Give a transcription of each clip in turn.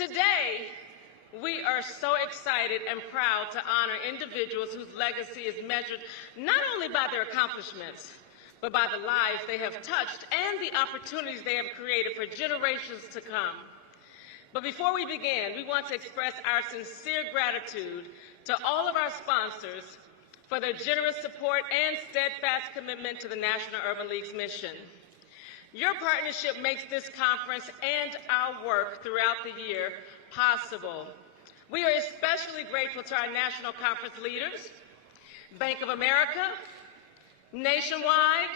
Today, we are so excited and proud to honor individuals whose legacy is measured not only by their accomplishments, but by the lives they have touched and the opportunities they have created for generations to come. But before we begin, we want to express our sincere gratitude to all of our sponsors for their generous support and steadfast commitment to the National Urban League's mission. Your partnership makes this conference and our work throughout the year possible. We are especially grateful to our national conference leaders, Bank of America, Nationwide,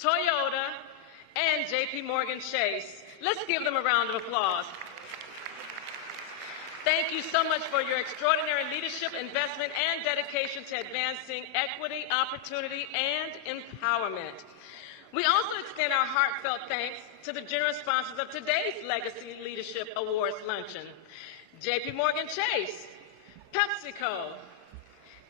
Toyota, and JP Morgan Chase. Let's give them a round of applause. Thank you so much for your extraordinary leadership, investment, and dedication to advancing equity, opportunity, and empowerment. We also extend our heartfelt thanks to the generous sponsors of today's Legacy Leadership Awards luncheon: JP Morgan Chase, PepsiCo,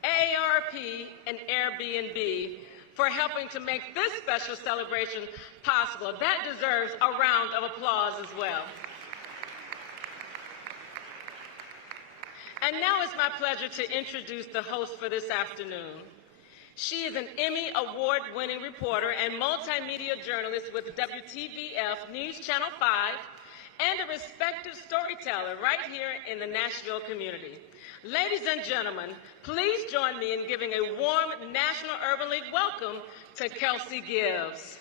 AARP, and Airbnb for helping to make this special celebration possible. That deserves a round of applause as well. And now it's my pleasure to introduce the host for this afternoon. She is an Emmy Award-winning reporter and multimedia journalist with WTVF News Channel 5 and a respected storyteller right here in the Nashville community. Ladies and gentlemen, please join me in giving a warm National Urban League welcome to Kelsey Gibbs.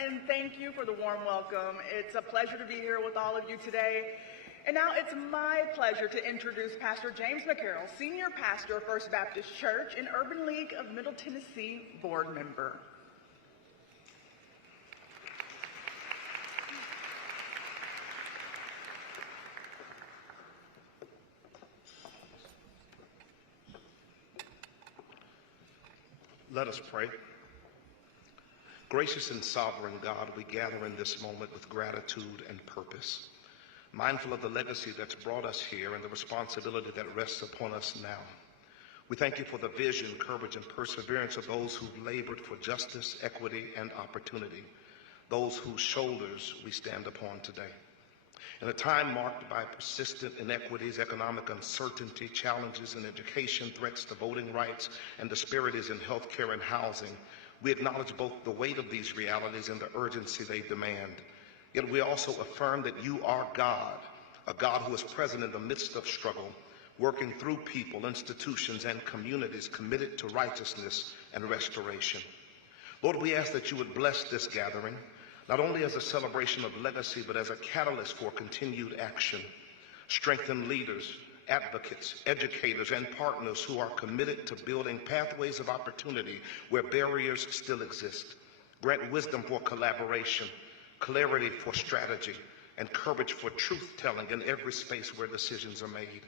And thank you for the warm welcome. It's a pleasure to be here with all of you today. And now it's my pleasure to introduce Pastor James McCarroll, Senior Pastor of First Baptist Church and Urban League of Middle Tennessee Board Member. Let us pray. Gracious and sovereign God, we gather in this moment with gratitude and purpose, mindful of the legacy that's brought us here and the responsibility that rests upon us now. We thank you for the vision, courage, and perseverance of those who've labored for justice, equity, and opportunity, those whose shoulders we stand upon today. In a time marked by persistent inequities, economic uncertainty, challenges in education, threats to voting rights, and disparities in healthcare and housing, we acknowledge both the weight of these realities and the urgency they demand. Yet we also affirm that you are God, a God who is present in the midst of struggle, working through people, institutions, and communities committed to righteousness and restoration. Lord, we ask that you would bless this gathering, not only as a celebration of legacy, but as a catalyst for continued action. Strengthen leaders, advocates, educators, and partners who are committed to building pathways of opportunity where barriers still exist. Grant wisdom for collaboration, clarity for strategy, and courage for truth-telling in every space where decisions are made.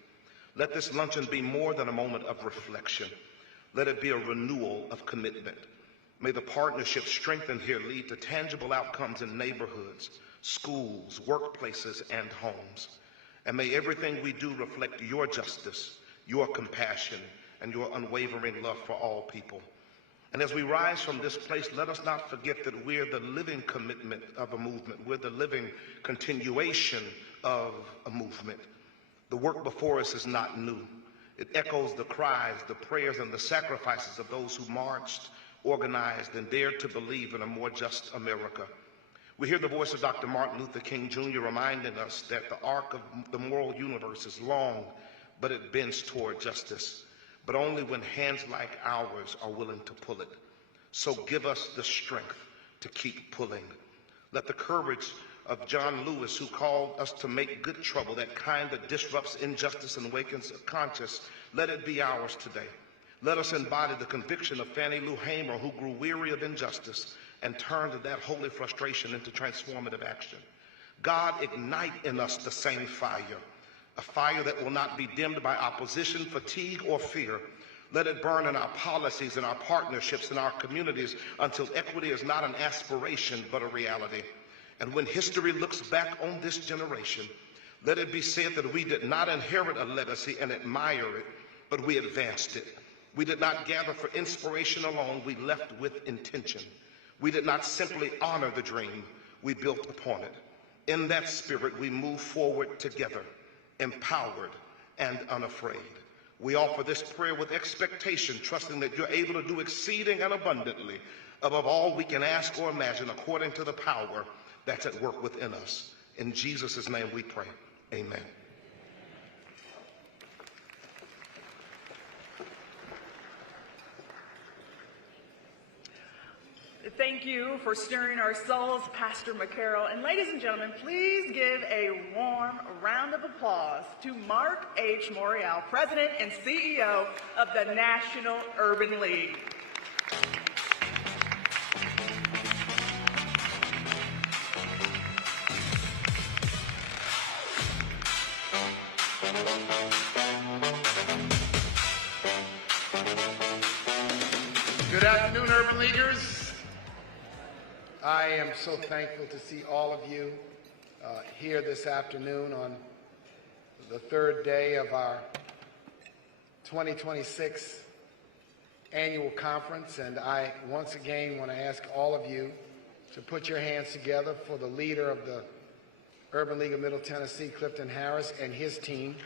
Let this luncheon be more than a moment of reflection. Let it be a renewal of commitment. May the partnership strengthened here lead to tangible outcomes in neighborhoods, schools, workplaces, and homes. And may everything we do reflect your justice, your compassion, and your unwavering love for all people. And as we rise from this place, let us not forget that we're the living commitment of a movement. We're the living continuation of a movement. The work before us is not new. It echoes the cries, the prayers, and the sacrifices of those who marched, organized, and dared to believe in a more just America. We hear the voice of Dr. Martin Luther King Jr. reminding us that the arc of the moral universe is long, but it bends toward justice, but only when hands like ours are willing to pull it. So give us the strength to keep pulling. Let the courage of John Lewis, who called us to make good trouble, that kind that disrupts injustice and wakens a conscience, let it be ours today. Let us embody the conviction of Fannie Lou Hamer, who grew weary of injustice and turned that holy frustration into transformative action. God, ignite in us the same fire, a fire that will not be dimmed by opposition, fatigue, or fear. Let it burn in our policies, in our partnerships, in our communities, until equity is not an aspiration, but a reality. And when history looks back on this generation, let it be said that we did not inherit a legacy and admire it, but we advanced it. We did not gather for inspiration alone, we left with intention. We did not simply honor the dream, we built upon it. In that spirit, we move forward together, empowered and unafraid. We offer this prayer with expectation, trusting that you're able to do exceeding and abundantly above all we can ask or imagine, according to the power that's at work within us. In Jesus' name we pray. Amen. Thank you for stirring our souls, Pastor McCarroll. And ladies and gentlemen, please give a warm round of applause to Mark H. Morial, President and CEO of the National Urban League. Good afternoon, Urban Leaguers. I am so thankful to see all of you here this afternoon on the third day of our 2026 annual conference. And I once again want to ask all of you to put your hands together for the leader of the Urban League of Middle Tennessee, Clifton Harris, and his team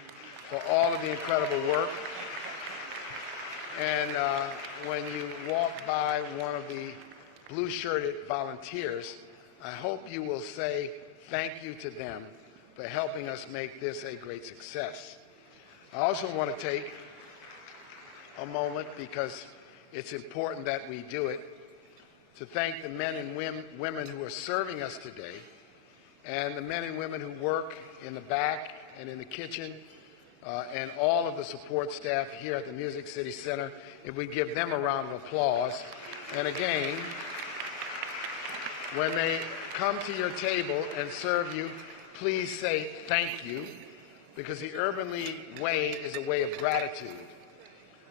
for all of the incredible work. And when you walk by one of the blue-shirted volunteers, I hope you will say thank you to them for helping us make this a great success. I also want to take a moment, because it's important that we do it, to thank the men and women who are serving us today, and the men and women who work in the back and in the kitchen, and all of the support staff here at the Music City Center. If we give them a round of applause. And again, when they come to your table and serve you, please say thank you, because the Urban League way is a way of gratitude.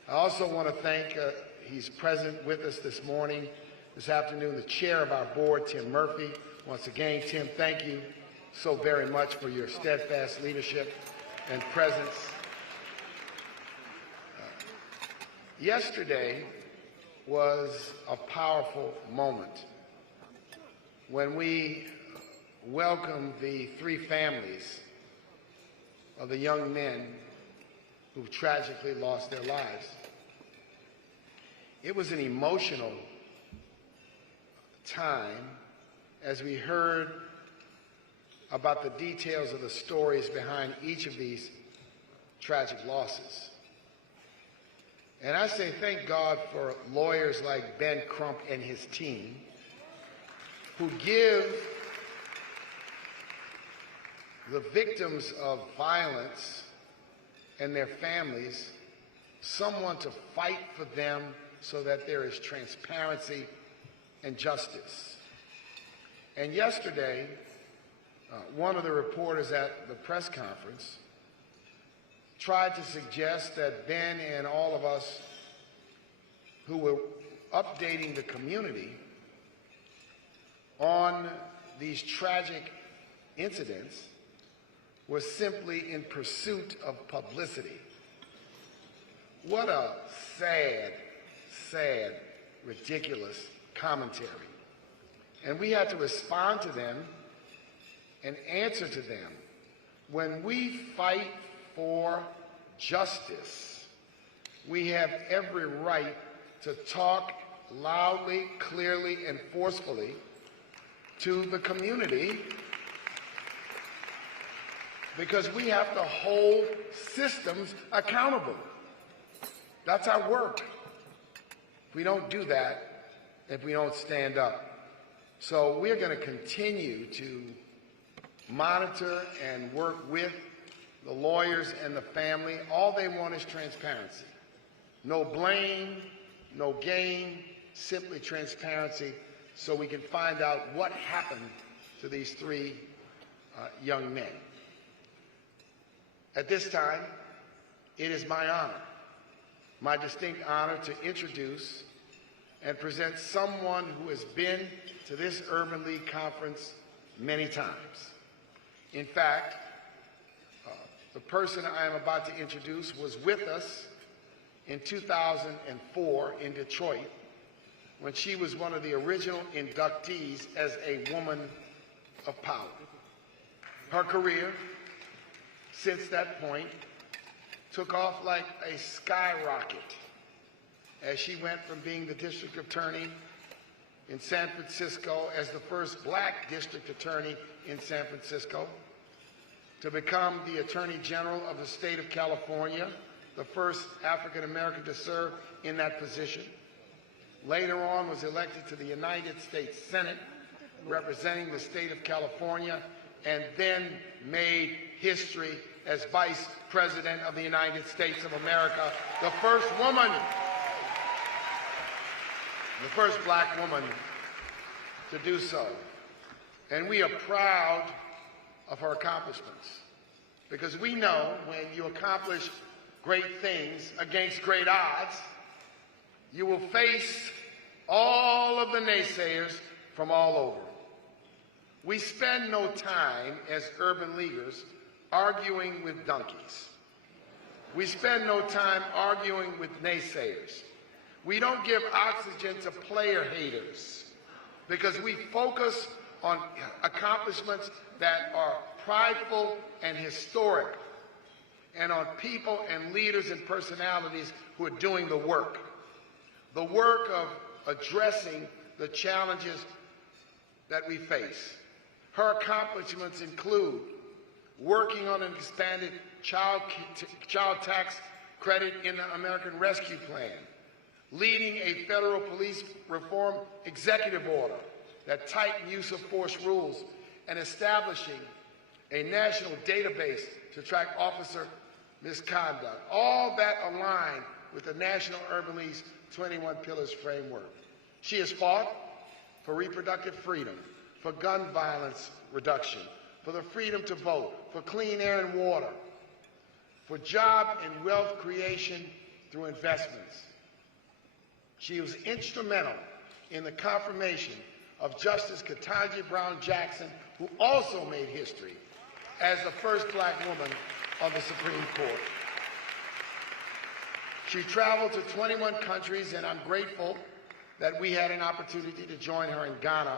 I also want to thank, he's present with us this afternoon, the chair of our board, Tim Murphy. Once again, Tim, thank you so very much for your steadfast leadership and presence. Yesterday was a powerful moment when we welcomed the three families of the young men who tragically lost their lives. It was an emotional time as we heard about the details of the stories behind each of these tragic losses. And I say thank God for lawyers like Ben Crump and his team, who give the victims of violence and their families someone to fight for them so that there is transparency and justice. And yesterday, one of the reporters at the press conference tried to suggest that Ben and all of us who were updating the community on these tragic incidents was simply in pursuit of publicity. What a sad, sad, ridiculous commentary. And we had to respond to them and answer to them. When we fight for justice, we have every right to talk loudly, clearly, and forcefully to the community, because we have to hold systems accountable. That's our work. If we don't do that, if we don't stand up. So we're going to continue to monitor and work with the lawyers and the family. All they want is transparency. No blame, no gain, simply transparency, so we can find out what happened to these three young men. At this time, it is my honor, my distinct honor, to introduce and present someone who has been to this Urban League Conference many times. In fact, the person I am about to introduce was with us in 2004 in Detroit when she was one of the original inductees as a woman of power. Her career, since that point, took off like a skyrocket as she went from being the district attorney in San Francisco as the first black district attorney in San Francisco to become the Attorney General of the state of California, the first African American to serve in that position. Later on was elected to the United States Senate, representing the state of California, and then made history as Vice President of the United States of America, the first woman, the first black woman to do so. And we are proud of her accomplishments, because we know when you accomplish great things against great odds, you will face all of the naysayers from all over. We spend no time as urban leaguers arguing with donkeys. We spend no time arguing with naysayers. We don't give oxygen to player haters because we focus on accomplishments that are prideful and historic, and on people and leaders and personalities who are doing the work of addressing the challenges that we face. Her accomplishments include working on an expanded child tax credit in the American Rescue Plan, leading a federal police reform executive order that tightened use of force rules, and establishing a national database to track officer misconduct. All that aligned with the National Urban League's 21 Pillars framework. She has fought for reproductive freedom, for gun violence reduction, for the freedom to vote, for clean air and water, for job and wealth creation through investments. She was instrumental in the confirmation of Justice Ketanji Brown Jackson, who also made history as the first black woman on the Supreme Court. She traveled to 21 countries, and I'm grateful that we had an opportunity to join her in Ghana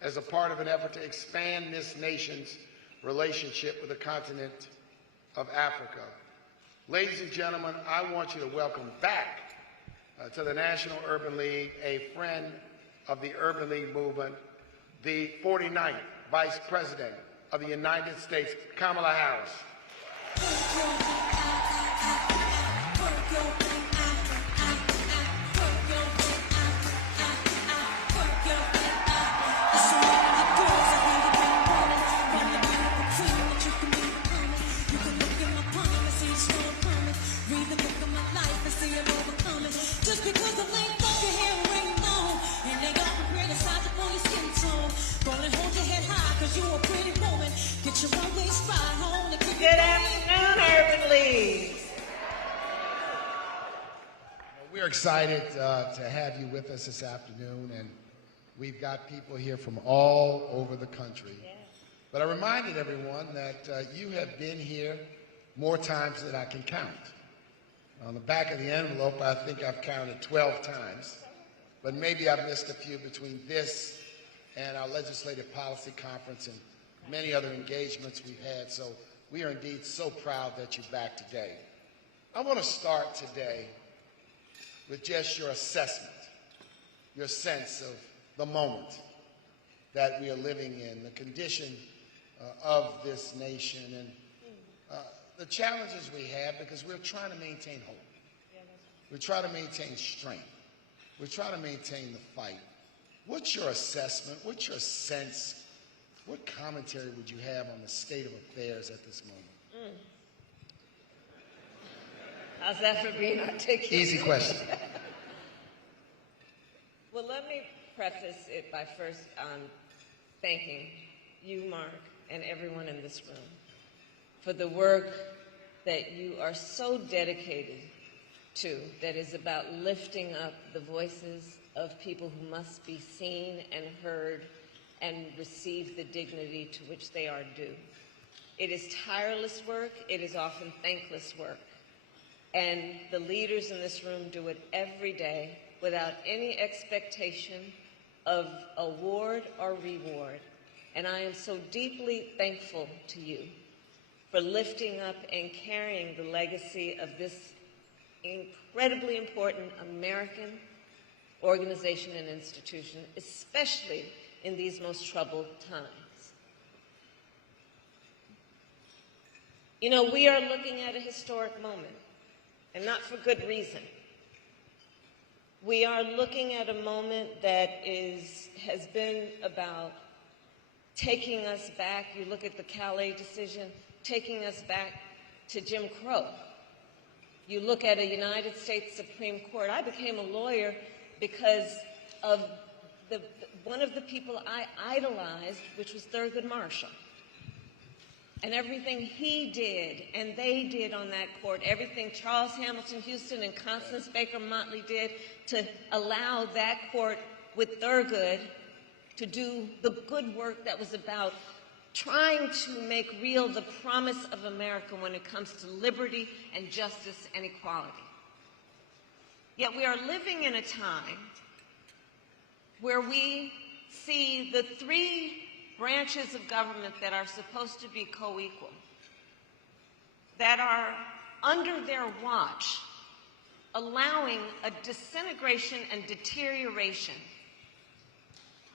as a part of an effort to expand this nation's relationship with the continent of Africa. Ladies and gentlemen, I want you to welcome back to the National Urban League a friend of the Urban League movement, the 49th Vice President of the United States, Kamala Harris. Good afternoon, Urban League. We're excited to have you with us this afternoon, and we've got people here from all over the country. Yeah. But I reminded everyone that you have been here more times than I can count. On the back of the envelope, I think I've counted 12 times, but maybe I've missed a few between this and our Legislative Policy Conference and many other engagements we've had. So we are indeed so proud that you're back today. I want to start today with just your assessment, your sense of the moment that we are living in, the condition of this nation, and the challenges we have, because we're trying to maintain hope. We're trying to maintain strength. We're trying to maintain the fight. What's your assessment? What's your sense? What commentary would you have on the state of affairs at this moment? How's that for being articulate? Easy question. Well, let me preface it by first thanking you, Mark, and everyone in this room for the work that you are so dedicated to, that is about lifting up the voices of people who must be seen and heard and receive the dignity to which they are due. It is tireless work. It is often thankless work. And the leaders in this room do it every day without any expectation of award or reward. And I am so deeply thankful to you for lifting up and carrying the legacy of this incredibly important American organization and institution, especially in these most troubled times. You know, we are looking at a historic moment, and not for good reason. We are looking at a moment that has been about taking us back. You look at the Calais decision, taking us back to Jim Crow. You look at a United States Supreme Court. I became a lawyer because of one of the people I idolized, which was Thurgood Marshall. And everything he did and they did on that court, everything Charles Hamilton Houston and Constance Baker Motley did to allow that court with Thurgood to do the good work that was about trying to make real the promise of America when it comes to liberty and justice and equality. Yet we are living in a time where we see the three branches of government that are supposed to be co-equal, that are under their watch, allowing a disintegration and deterioration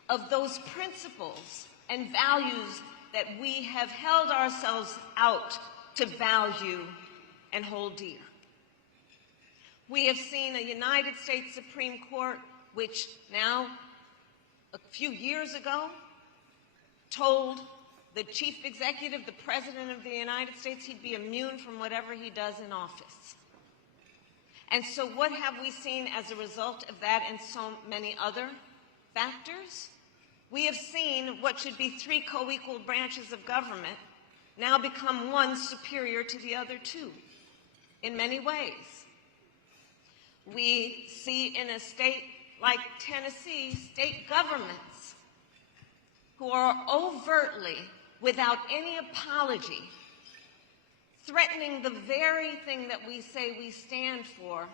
of those principles and values that we have held ourselves out to value and hold dear. We have seen a United States Supreme Court which now, a few years ago, told the chief executive, the president of the United States, he'd be immune from whatever he does in office. And so what have we seen as a result of that and so many other factors? We have seen what should be three co-equal branches of government now become one superior to the other two in many ways. We see in a state like Tennessee, state governments who are overtly, without any apology, threatening the very thing that we say we stand for,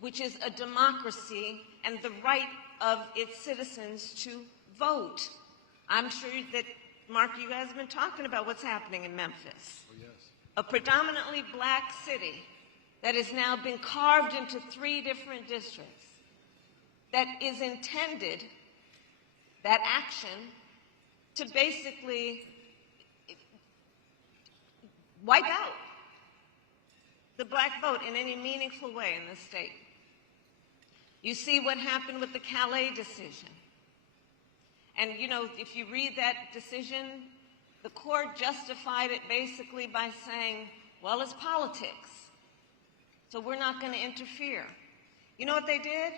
which is a democracy and the right of its citizens to vote. I'm sure that, Mark, you guys have been talking about what's happening in Memphis. Oh, yes. A predominantly black city that has now been carved into 3 different districts, that is intended, that action, to basically wipe out the black vote in any meaningful way in this state. You see what happened with the Calais decision. And, you know, if you read that decision, the court justified it basically by saying, well, it's politics, so we're not going to interfere. You know what they did?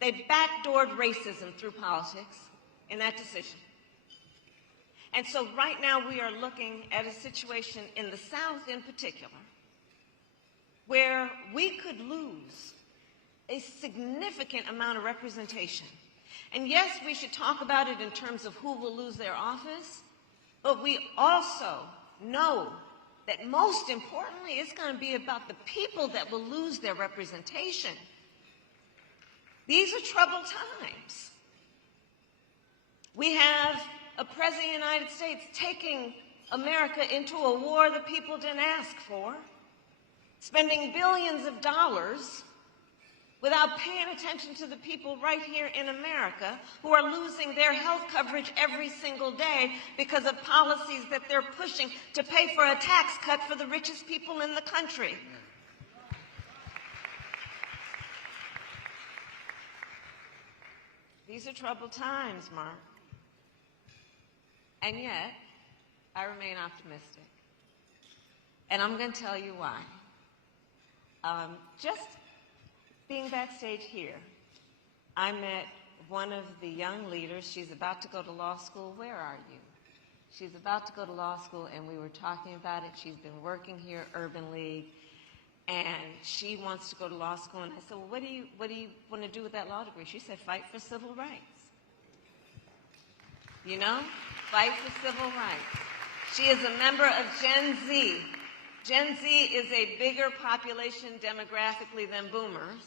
They backdoored racism through politics in that decision. And so right now we are looking at a situation in the South in particular where we could lose a significant amount of representation. And yes, we should talk about it in terms of who will lose their office, but we also know that most importantly, it's going to be about the people that will lose their representation. These are troubled times. We have a president of the United States taking America into a war that people didn't ask for, spending billions of dollars without paying attention to the people right here in America who are losing their health coverage every single day because of policies that they're pushing to pay for a tax cut for the richest people in the country. These are troubled times, Mark. And yet, I remain optimistic. And I'm going to tell you why. Just being backstage here, I met one of the young leaders. She's about to go to law school. Where are you? She's about to go to law school, and we were talking about it. She's been working here at Urban League, and she wants to go to law school. And I said, well, what do you want to do with that law degree? She said, fight for civil rights. you know, fight for civil rights. She is a member of Gen Z. Gen Z is a bigger population demographically than boomers.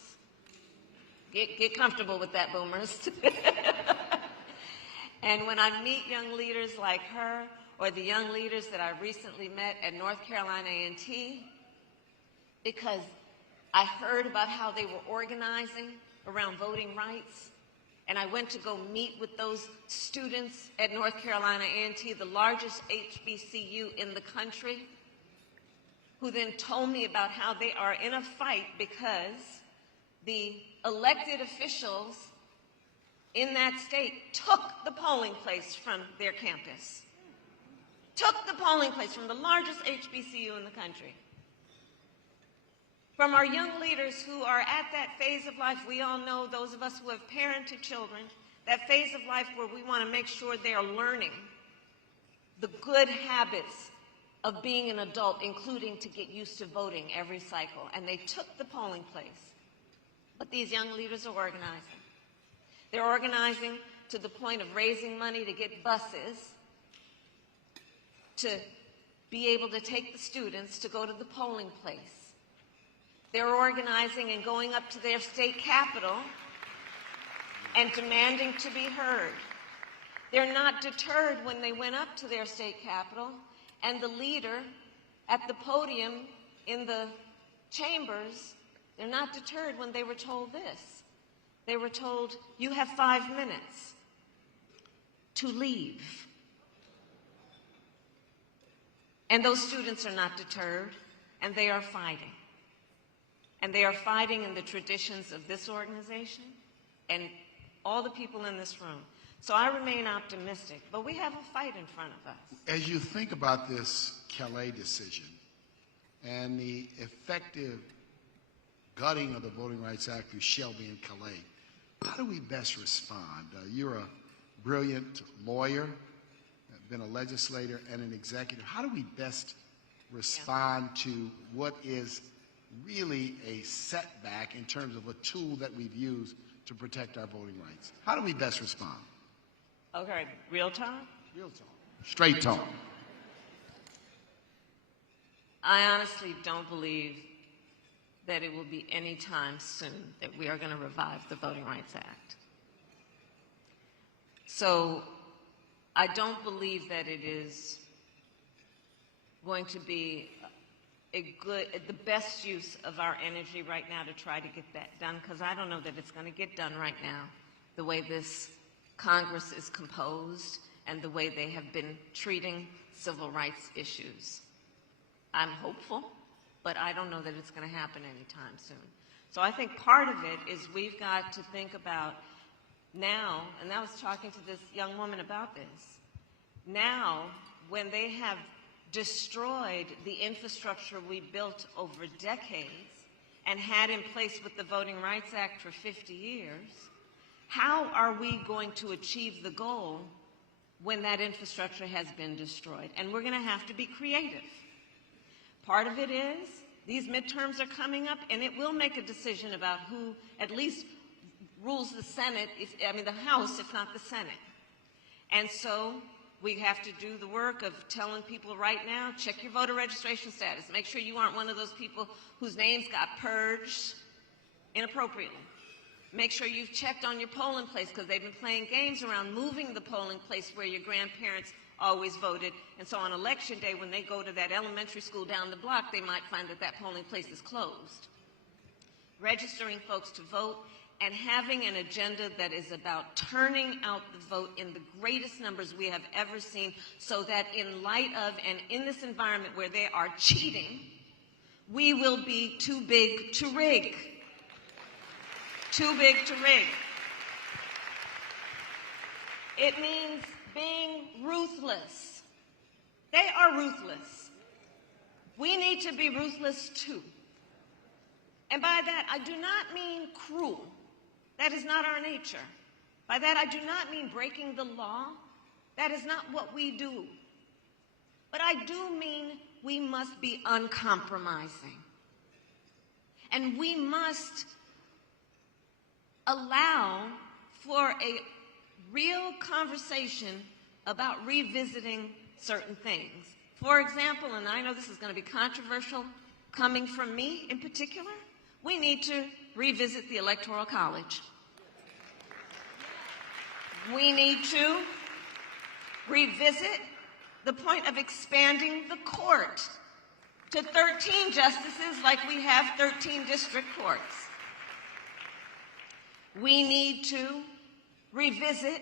Get comfortable with that, boomers. And when I meet young leaders like her, or the young leaders that I recently met at North Carolina A&T, because I heard about how they were organizing around voting rights, and I went to go meet with those students at North Carolina A&T, the largest HBCU in the country, who then told me about how they are in a fight because the elected officials in that state took the polling place from their campus. Took the polling place from the largest HBCU in the country. From our young leaders who are at that phase of life, we all know, those of us who have parented children, that phase of life where we want to make sure they are learning the good habits of being an adult, including to get used to voting every cycle. And they took the polling place. But these young leaders are organizing. They're organizing to the point of raising money to get buses to be able to take the students to go to the polling place. They're organizing and going up to their state capitol and demanding to be heard. They're not deterred when they went up to their state capitol and the leader at the podium in the chambers, they're not deterred when they were told this. They were told, you have 5 minutes to leave. And those students are not deterred, and they are fighting. And they are fighting in the traditions of this organization and all the people in this room. So I remain optimistic, but we have a fight in front of us. As you think about this Calais decision and the effective gutting of the Voting Rights Act through Shelby and Calais, how do we best respond? You're a brilliant lawyer, been a legislator and an executive. How do we best respond to what is really a setback in terms of a tool that we've used to protect our voting rights? How do we best respond? Okay, real talk? Real talk. Straight talk. I honestly don't believe that it will be any time soon that we are going to revive the Voting Rights Act. So I don't believe that it is going to be the best use of our energy right now to try to get that done, because I don't know that it's going to get done right now, the way this Congress is composed and the way they have been treating civil rights issues. I'm hopeful, but I don't know that it's going to happen anytime soon. So I think part of it is we've got to think about now, and I was talking to this young woman about this, now when they have destroyed the infrastructure we built over decades and had in place with the Voting Rights Act for 50 years, how are we going to achieve the goal when that infrastructure has been destroyed? And we're going to have to be creative. Part of it is these midterms are coming up, and it will make a decision about who at least rules the Senate, the House, if not the Senate. And so we have to do the work of telling people right now, check your voter registration status. Make sure you aren't one of those people whose names got purged inappropriately. Make sure you've checked on your polling place, because they've been playing games around moving the polling place where your grandparents always voted. And so on election day, when they go to that elementary school down the block, they might find that that polling place is closed. Registering folks to vote and having an agenda that is about turning out the vote in the greatest numbers we have ever seen, so that in light of and in this environment where they are cheating, we will be too big to rig. Too big to rig. It means being ruthless. They are ruthless. We need to be ruthless too. And by that, I do not mean cruel. That is not our nature. By that, I do not mean breaking the law. That is not what we do. But I do mean we must be uncompromising. And we must allow for a real conversation about revisiting certain things. For example, and I know this is going to be controversial coming from me in particular, we need to revisit the Electoral College. We need to revisit the point of expanding the court to 13 justices like we have 13 district courts. We need to revisit,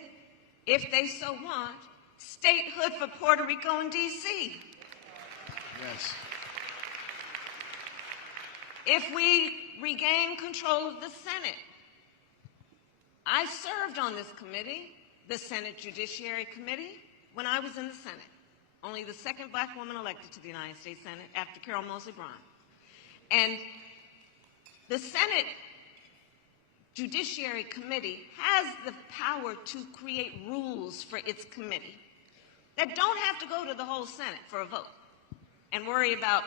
if they so want, statehood for Puerto Rico and D.C. Yes. If we regain control of the Senate, I served on this committee, the Senate Judiciary Committee, when I was in the Senate. Only the second black woman elected to the United States Senate after Carol Moseley Braun. And the Senate Judiciary Committee has the power to create rules for its committee that don't have to go to the whole Senate for a vote and worry about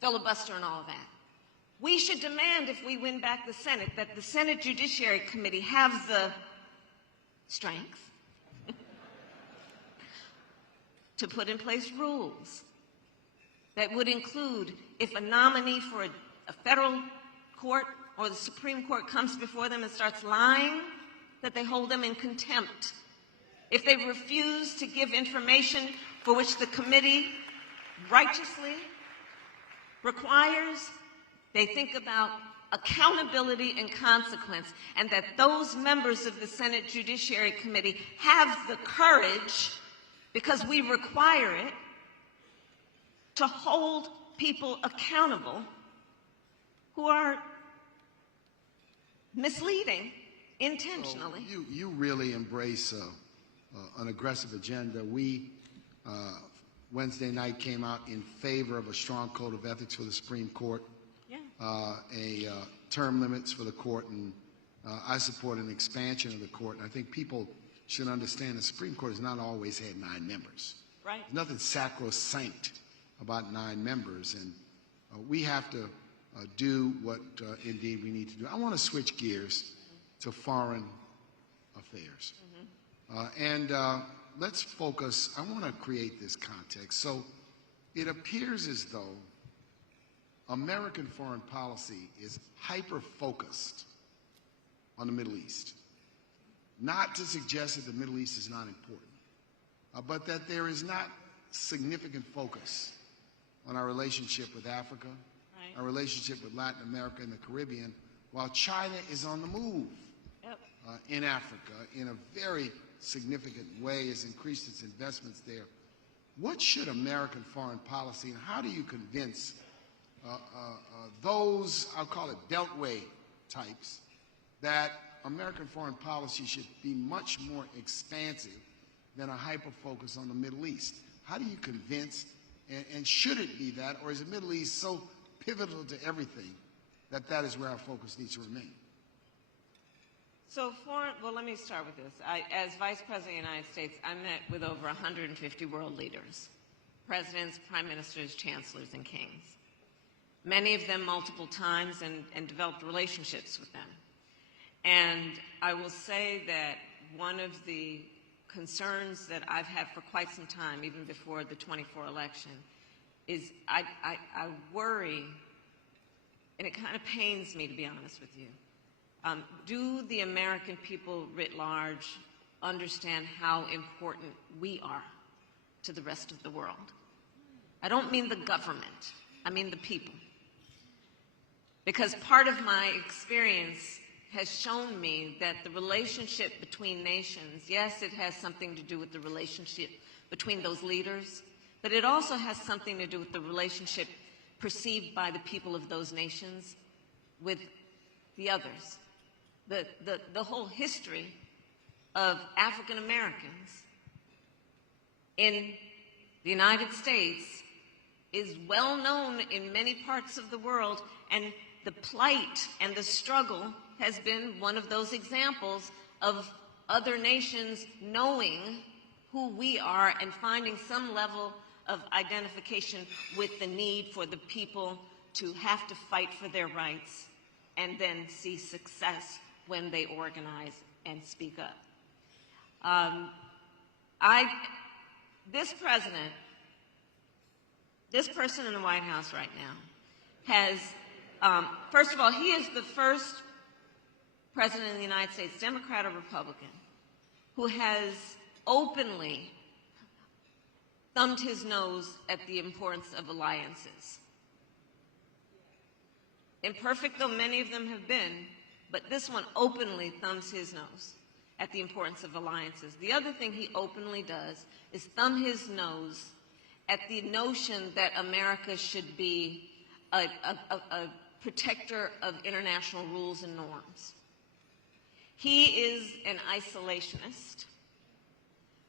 filibuster and all of that. We should demand, if we win back the Senate, that the Senate Judiciary Committee have the strength to put in place rules that would include, if a nominee for a federal court or the Supreme Court comes before them and starts lying, that they hold them in contempt. If they refuse to give information for which the committee righteously requires, they think about accountability and consequence, and that those members of the Senate Judiciary Committee have the courage, because we require it, to hold people accountable who are misleading intentionally. So you really embrace an aggressive agenda. We, Wednesday night, came out in favor of a strong code of ethics for the Supreme Court, term limits for the court, and I support an expansion of the court. And I think people should understand the Supreme Court has not always had 9 members. Right. There's nothing sacrosanct about 9 members, and we have to do what indeed we need to do. I want to switch gears to foreign affairs. Let's focus. I want to create this context. So it appears as though American foreign policy is hyper-focused on the Middle East. Not to suggest that the Middle East is not important, but that there is not significant focus on our relationship with Africa, right, our relationship with Latin America and the Caribbean, while China is on the move in Africa in a very significant way, has increased its investments there. What should American foreign policy, and how do you convince those, I'll call it beltway types, that American foreign policy should be much more expansive than a hyper-focus on the Middle East? How do you convince, and should it be that, or is the Middle East so pivotal to everything that that is where our focus needs to remain? So well, let me start with this. As Vice President of the United States, I met with over 150 world leaders, presidents, prime ministers, chancellors, and kings. Many of them multiple times, and developed relationships with them. And I will say that one of the concerns that I've had for quite some time, even before the 24 election, is I worry, and it kind of pains me, to be honest with you. Do the American people writ large understand how important we are to the rest of the world? I don't mean the government, I mean the people. Because part of my experience has shown me that the relationship between nations, yes, it has something to do with the relationship between those leaders, but it also has something to do with the relationship perceived by the people of those nations with the others. The whole history of African Americans in the United States is well known in many parts of the world, and the plight and the struggle has been one of those examples of other nations knowing who we are and finding some level of identification with the need for the people to have to fight for their rights and then see success when they organize and speak up. This president, this person in the White House right now has, first of all, he is the first president of the United States, Democrat or Republican, who has openly thumbed his nose at the importance of alliances. Imperfect though many of them have been, but this one openly thumbs his nose at the importance of alliances. The other thing he openly does is thumb his nose at the notion that America should be a protector of international rules and norms. He is an isolationist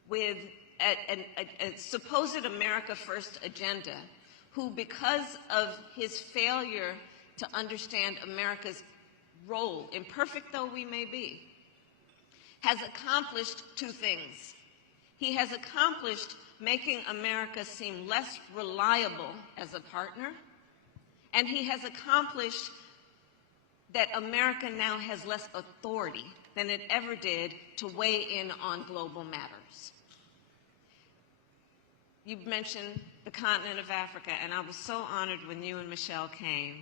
with a supposed America First agenda, who, because of his failure to understand America's role, imperfect though we may be, has accomplished two things. He has accomplished making America seem less reliable as a partner, and he has accomplished that America now has less authority than it ever did to weigh in on global matters. You mentioned the continent of Africa, and I was so honored when you and Michelle came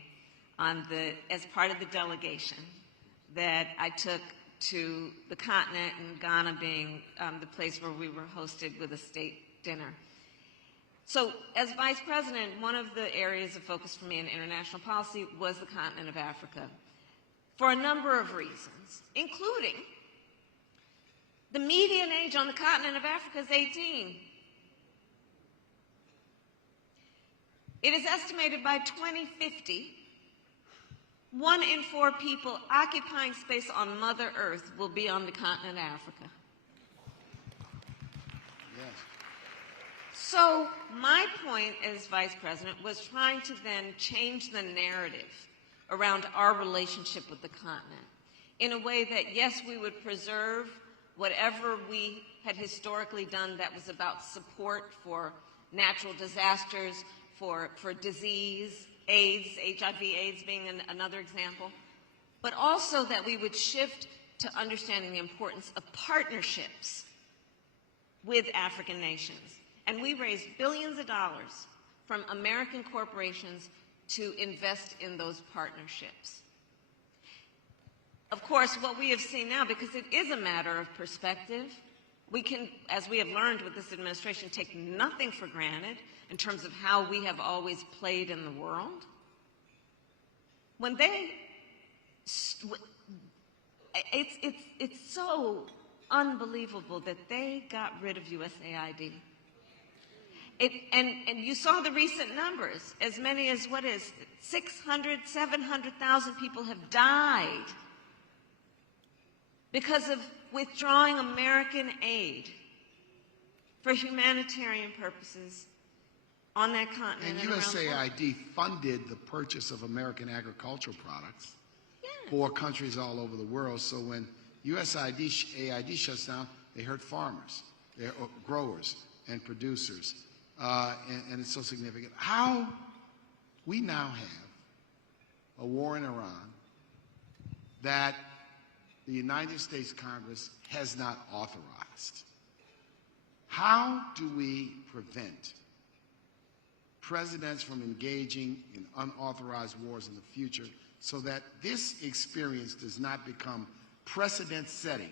as part of the delegation that I took to the continent, and Ghana being the place where we were hosted with a state dinner. So as Vice President, one of the areas of focus for me in international policy was the continent of Africa, for a number of reasons, including the median age on the continent of Africa is 18. It is estimated by 2050, 1 in 4 people occupying space on Mother Earth will be on the continent of Africa. Yes. So my point as Vice President was trying to then change the narrative around our relationship with the continent in a way that, yes, we would preserve whatever we had historically done that was about support for natural disasters, for disease, AIDS, HIV/AIDS being another example, but also that we would shift to understanding the importance of partnerships with African nations. And we raised billions of dollars from American corporations to invest in those partnerships. Of course, what we have seen now, because it is a matter of perspective, we can, as we have learned with this administration, take nothing for granted in terms of how we have always played in the world. When they, it's so unbelievable that they got rid of USAID. And you saw the recent numbers. As many as, 600, 700,000 people have died because of withdrawing American aid for humanitarian purposes on that continent. And USAID funded the purchase of American agricultural products for countries all over the world. So when USAID shuts down, they hurt farmers, they hurt growers and producers. And it's so significant. How we now have a war in Iran that the United States Congress has not authorized. How do we prevent presidents from engaging in unauthorized wars in the future so that this experience does not become precedent-setting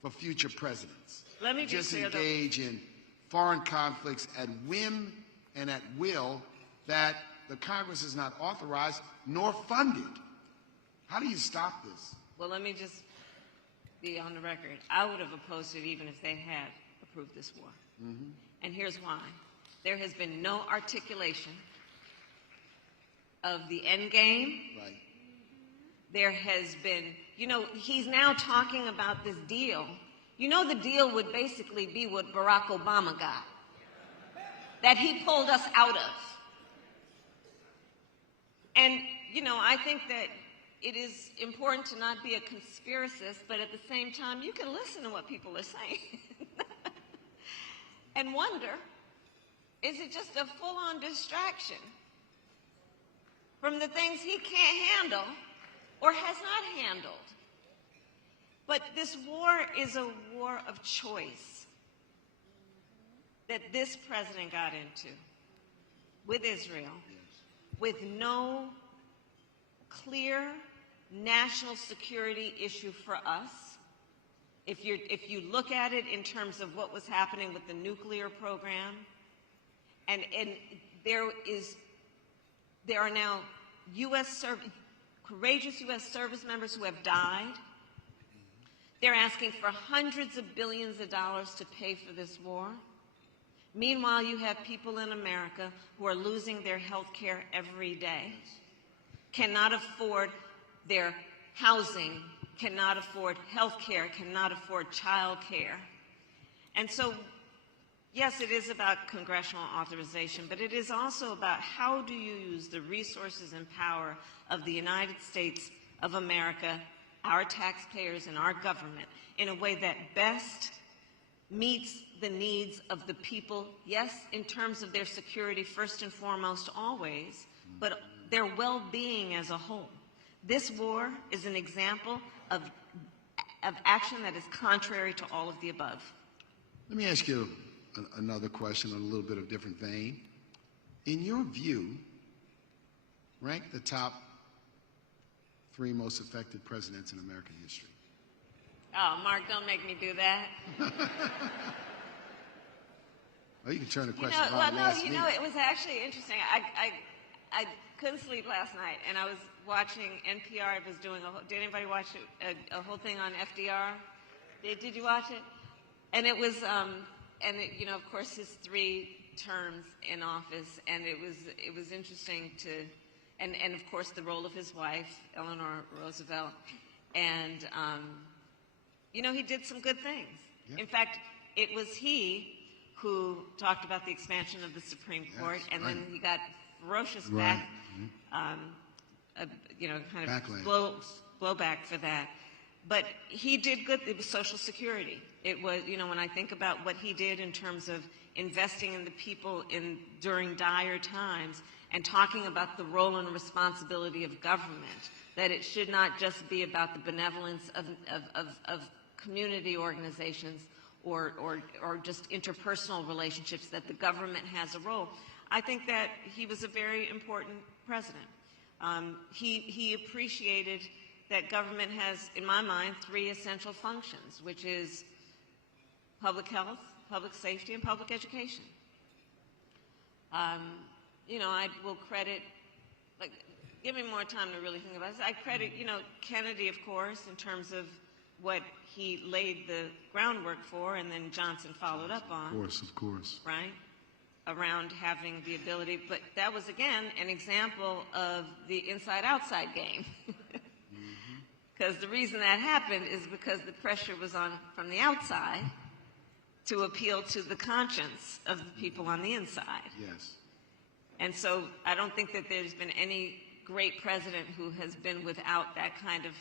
for future presidents? Let me just engage in foreign conflicts at whim and at will that the Congress is not authorized nor funded. How do you stop this? Well, let me just be on the record. I would have opposed it even if they had approved this war. Mm-hmm. And here's why. There has been no articulation of the end game. Right. There has been, he's now talking about this deal. The deal would basically be what Barack Obama got, that he pulled us out of. And, I think that it is important to not be a conspiracist, but at the same time, you can listen to what people are saying and wonder, is it just a full-on distraction from the things he can't handle or has not handled? But this war is a war of choice. that this president got into with Israel with no clear national security issue for us. If you look at it in terms of what was happening with the nuclear program, and there are now courageous U.S. service members who have died. They're asking for hundreds of billions of dollars to pay for this war. Meanwhile, you have people in America who are losing their health care every day, cannot afford their housing, cannot afford health care, cannot afford child care. And so, yes, it is about congressional authorization, but it is also about how do you use the resources and power of the United States of America, our taxpayers and our government, in a way that best meets the needs of the people, yes, in terms of their security first and foremost always, but their well-being as a whole. This war is an example of action that is contrary to all of the above. Let me ask you another question on a little bit of different vein. In your view, rank the top 3 most effective presidents in American history. Oh, Mark, don't make me do that. Well, you can turn the question around. It was actually interesting. I couldn't sleep last night, and I was watching NPR. It was doing did anybody watch a whole thing on FDR? Did you watch it? And it was, of course, his 3 terms in office, and it was interesting to, and of course the role of his wife, Eleanor Roosevelt, and he did some good things. Yeah. In fact, it was he who talked about the expansion of the Supreme Court, and then he got ferocious blowback for that. But he did good. It was Social Security. It was, when I think about what he did in terms of investing in the people during dire times and talking about the role and responsibility of government, that it should not just be about the benevolence of community organizations or just interpersonal relationships, that the government has a role. I think that he was a very important president. He appreciated that government has, in my mind, 3 essential functions, which is public health, public safety, and public education. I will credit, give me more time to really think about this. I credit, Kennedy, of course, in terms of what he laid the groundwork for, and then Johnson followed up on. Of course. Right? Around having the ability, but that was, again, an example of the inside-outside game. Because the reason that happened is because the pressure was on from the outside to appeal to the conscience of the people on the inside. Yes. And so I don't think that there's been any great president who has been without that kind of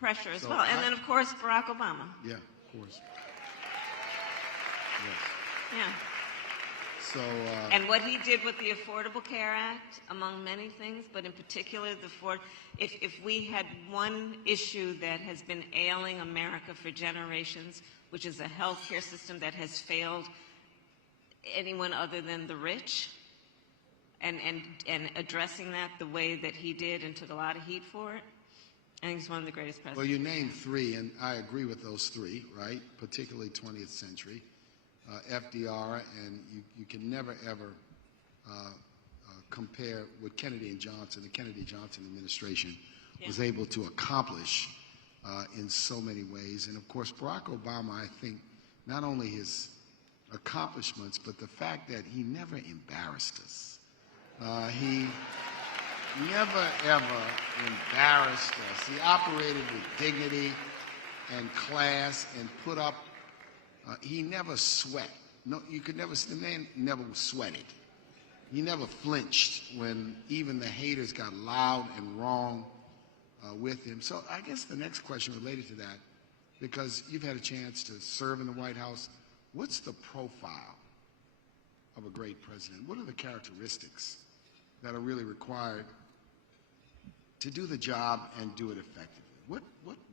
pressure as well. And then, of course, Barack Obama. Yeah, of course. Yes. Yeah. So, and what he did with the Affordable Care Act, among many things, but in particular, if we had one issue that has been ailing America for generations, which is a health care system that has failed anyone other than the rich, and addressing that the way that he did and took a lot of heat for it, I think he's one of the greatest presidents. Well, you named 3, and I agree with those 3, right? Particularly 20th century. FDR, and you can never, ever compare what Kennedy and Johnson, the Kennedy-Johnson administration, was able to accomplish in so many ways. And, of course, Barack Obama, I think, not only his accomplishments, but the fact that he never embarrassed us. He never, ever embarrassed us. He operated with dignity and class and put up. He never sweat. No, the man never sweated. He never flinched when even the haters got loud and wrong with him. So I guess the next question related to that, because you've had a chance to serve in the White House, what's the profile of a great president? What are the characteristics that are really required to do the job and do it effectively? What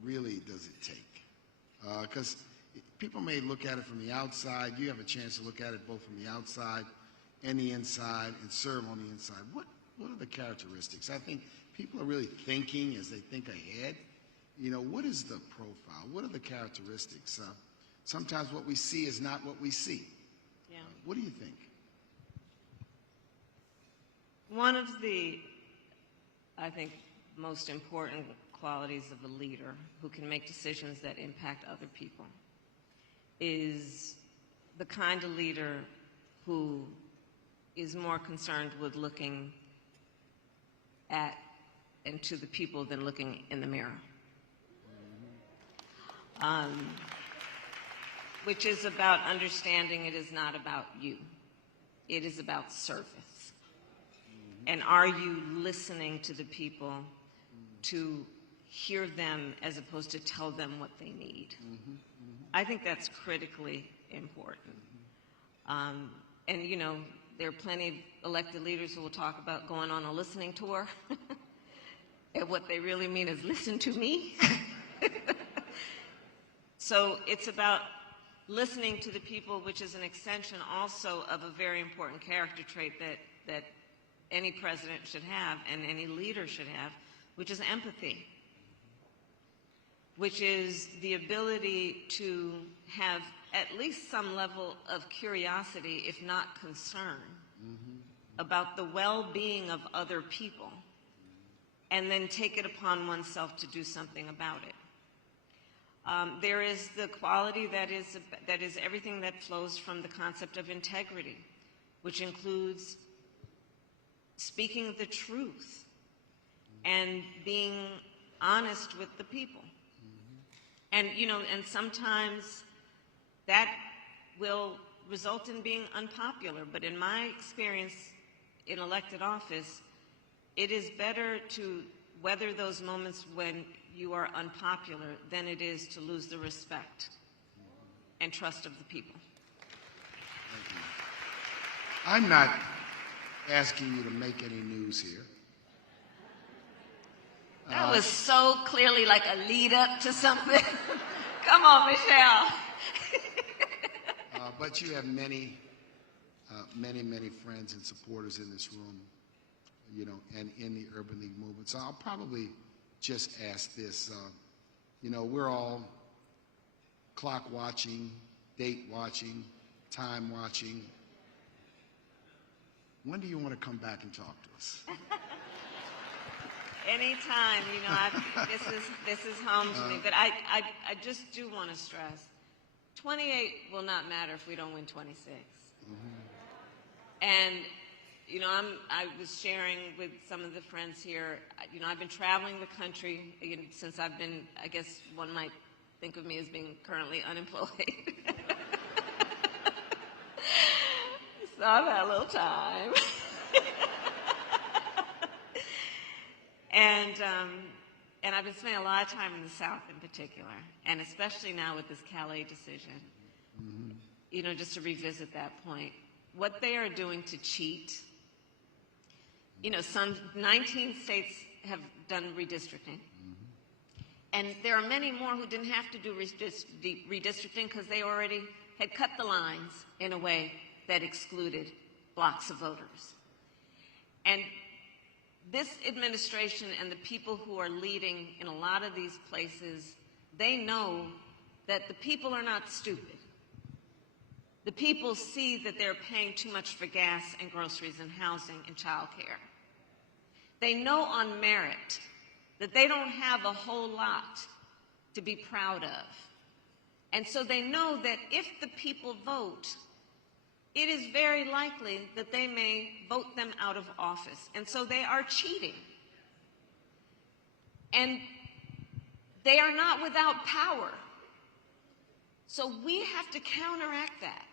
really does it take? Because people may look at it from the outside. You have a chance to look at it both from the outside and the inside and serve on the inside. What are the characteristics? I think people are really thinking as they think ahead. You know, what is the profile? What are the characteristics? Sometimes what we see is not what we see. Yeah. What do you think? One of the, I think, most important qualities of a leader who can make decisions that impact other people is the kind of leader who is more concerned with looking at and to the people than looking in the mirror. Which is about understanding it is not about you. It is about service. And are you listening to the people to hear them as opposed to tell them what they need? I think that's critically important. And, you know, there are plenty of elected leaders who will talk about going on a listening tour. And what they really mean is listen to me. So it's about listening to the people, which is an extension also of a very important character trait that any president should have and any leader should have, which is empathy, which is the ability to have at least some level of curiosity, if not concern, about the well-being of other people, and then take it upon oneself to do something about it. There is the quality that is everything that flows from the concept of integrity, which includes speaking the truth and being honest with the people. And, you know, and sometimes that will result in being unpopular. But in my experience in elected office, it is better to weather those moments when you are unpopular than it is to lose the respect and trust of the people. Thank you. I'm not asking you to make any news here. That was so clearly like a lead up to something. Come on, Michelle. But you have many friends and supporters in this room, you know, and in the Urban League movement. So I'll probably just ask this. You know, we're all clock watching, date watching, time watching. When do you want to come back and talk to us? Anytime, you know, this is home to me. But I just do want to stress, 28 will not matter if we don't win 26. And, you know, I was sharing with some of the friends here, you know, I've been traveling the country since I've been, I guess one might think of me as being currently unemployed. So I've had a little time. And I've been spending a lot of time in the South in particular, and especially now with this Calais decision. You know, just to revisit that point, what they are doing to cheat, you know, some 19 states have done redistricting. And there are many more who didn't have to do redistricting because they already had cut the lines in a way that excluded blocks of voters. And this administration and the people who are leading in a lot of these places, they know that the people are not stupid. The people see that they're paying too much for gas and groceries and housing and childcare. They know on merit that they don't have a whole lot to be proud of. And so they know that if the people vote, it is very likely that they may vote them out of office. And so they are cheating. And they are not without power. So we have to counteract that.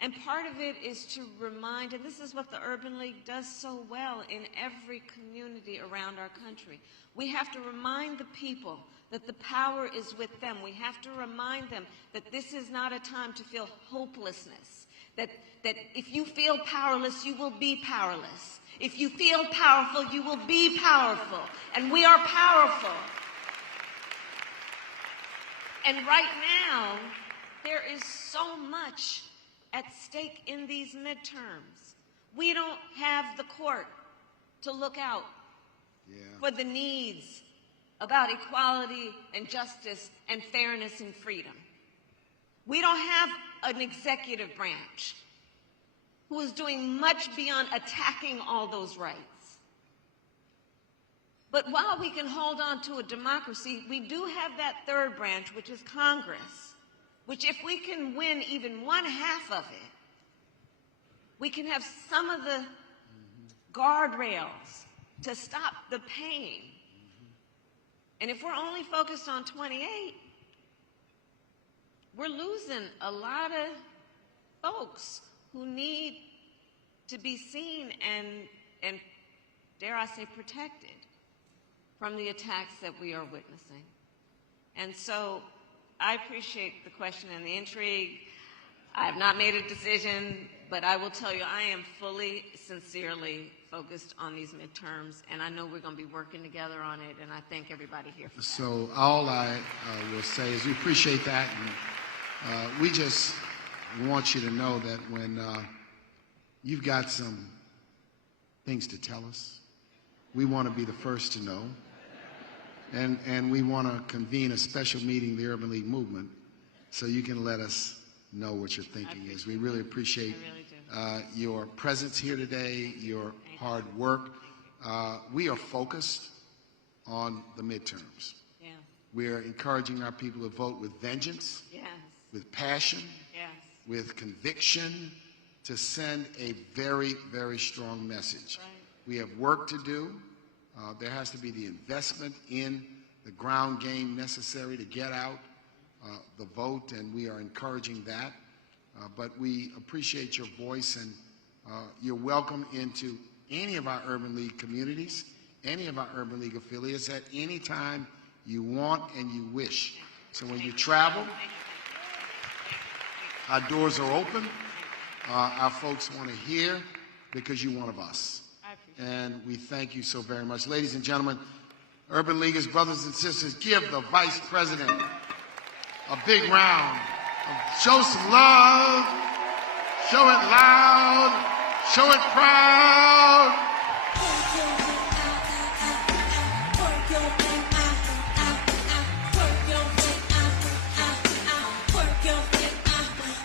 And part of it is to remind, and this is what the Urban League does so well in every community around our country. We have to remind the people that the power is with them. We have to remind them that this is not a time to feel hopelessness. That if you feel powerless, you will be powerless. If you feel powerful, you will be powerful. And we are powerful. And right now, there is so much at stake in these midterms. We don't have the court to look out for the needs about equality and justice and fairness and freedom. We don't have an executive branch who is doing much beyond attacking all those rights. But while we can hold on to a democracy, we do have that third branch, which is Congress, which if we can win even one half of it, we can have some of the guardrails to stop the pain. And if we're only focused on 28, we're losing a lot of folks who need to be seen and dare I say, protected from the attacks that we are witnessing. And so I appreciate the question and the intrigue. I have not made a decision, but I will tell you I am fully, sincerely focused on these midterms, and I know we're going to be working together on it, and I thank everybody here for that. So all I will say is we appreciate that, and we just want you to know that when you've got some things to tell us, we want to be the first to know. And we want to convene a special meeting, the Urban League Movement, so you can let us know what your thinking is. We really appreciate your presence here today, your hard work. We are focused on the midterms. Yeah. We are encouraging our people to vote with vengeance, with passion, with conviction, to send a very, very strong message. Right. We have work to do. There has to be the investment in the ground game necessary to get out the vote, and we are encouraging that. But we appreciate your voice, and you're welcome into any of our Urban League communities, any of our Urban League affiliates at any time you want and you wish. So when you travel, our doors are open. Our folks want to hear because you're one of us. And we thank you so very much. Ladies and gentlemen, Urban Leaguers, brothers and sisters, give the Vice President a big round. Show some love. Show it loud. Show it proud.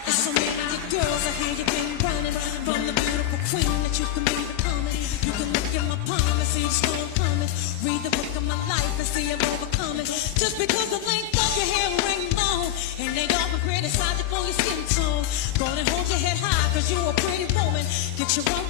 So many girls, I hear you've been running from the beautiful queen that you can be becoming. You can look in my palm and see the storm coming. Read the book of my life and see I'm overcoming. Just because the length of your hair ring long, and they often criticize you for your skin tone. Go and hold your head high, cause you're a pretty woman. Get your own